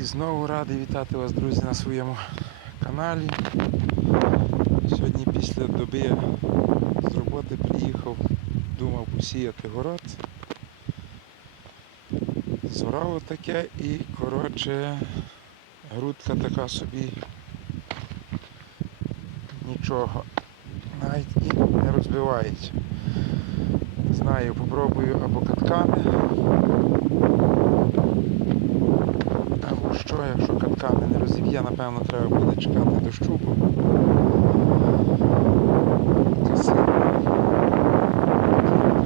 І знову радий вітати вас, друзі, на своєму каналі. Сьогодні після доби з роботи приїхав, думав посіяти город. Зорав таке і, коротше, грудка така собі нічого. Навіть і не розбивається. Знаю, попробую або катками. Або що, якщо катками не розіб'є, напевно, треба буде чекати дощу. бо це.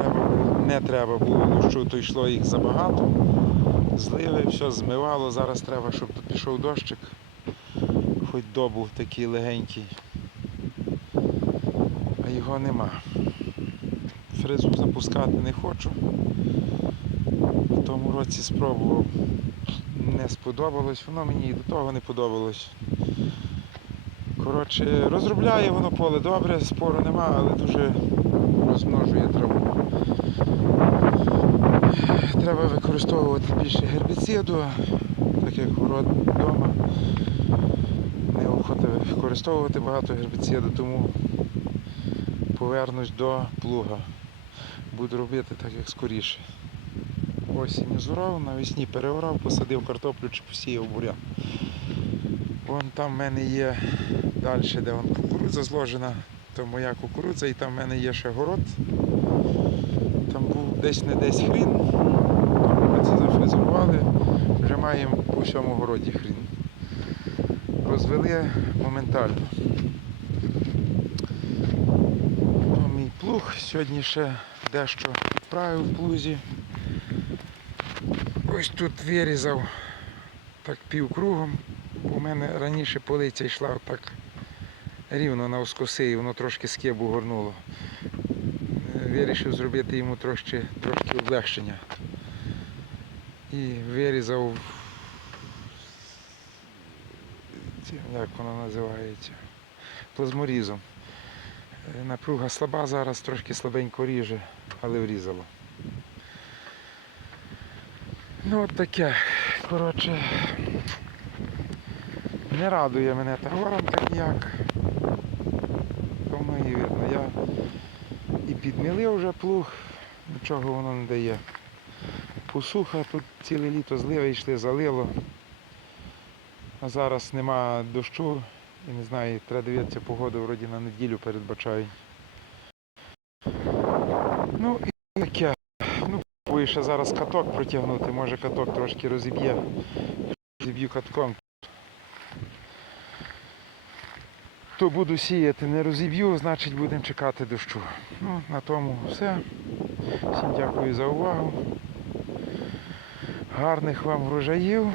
Було- Не треба було дощу, то йшло їх забагато. Зливи, все змивало. Зараз треба, щоб тут пішов дощик. Хоч добу такий легенький. А його нема. Фрезу запускати не хочу. В тому році спробував не сподобалось, воно мені і до того не подобалось. Коротше, розробляє воно поле добре, спору нема, але дуже розмножує траву. Треба використовувати більше гербіциду, так як город вдома. Неохота використовувати багато гербіциду, тому повернусь до плуга. Буду робити так, як скоріше. Осінь зорав, навесні переорав, посадив картоплю чи посіяв бурян. Вон там в мене є далі, де вон кукурудза зложена, то моя кукурудза, і там в мене є ще город. Там був десь не десь хрін. Це зафрезерували, вже маємо по всьому городі хрін. Розвели моментально. Мій плуг сьогодні ще дещо відправив в плузі. Ось тут вирізав так півкругом. У мене раніше полиця йшла так рівно на оскоси, і воно трошки скибу горнуло. Вирішив зробити йому трошки, трошки облегшення. І вирізав, як воно називається, плазморізом. Напруга слаба зараз, трошки слабенько ріже, але врізало. Ну от таке. Коротше. Не радує мене та воронка ніяк. Тому і видно. Я і підмілив вже плуг, нічого воно не дає. Посуха, тут ціле літо зливи йшли, залило. А зараз нема дощу і не знаю, треба дивитися погоду вроді на неділю передбачають. Ну і таке. Ну, Пробую ще зараз каток протягнути, може каток трошки розіб'є. Розіб'ю катком. То буду сіяти, не розіб'ю, значить будемо чекати дощу. Ну, на тому все. Всім дякую за увагу. Гарних вам врожаїв.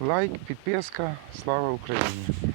Лайк, підписка. Слава Україні!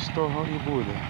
Може щось з того і буде.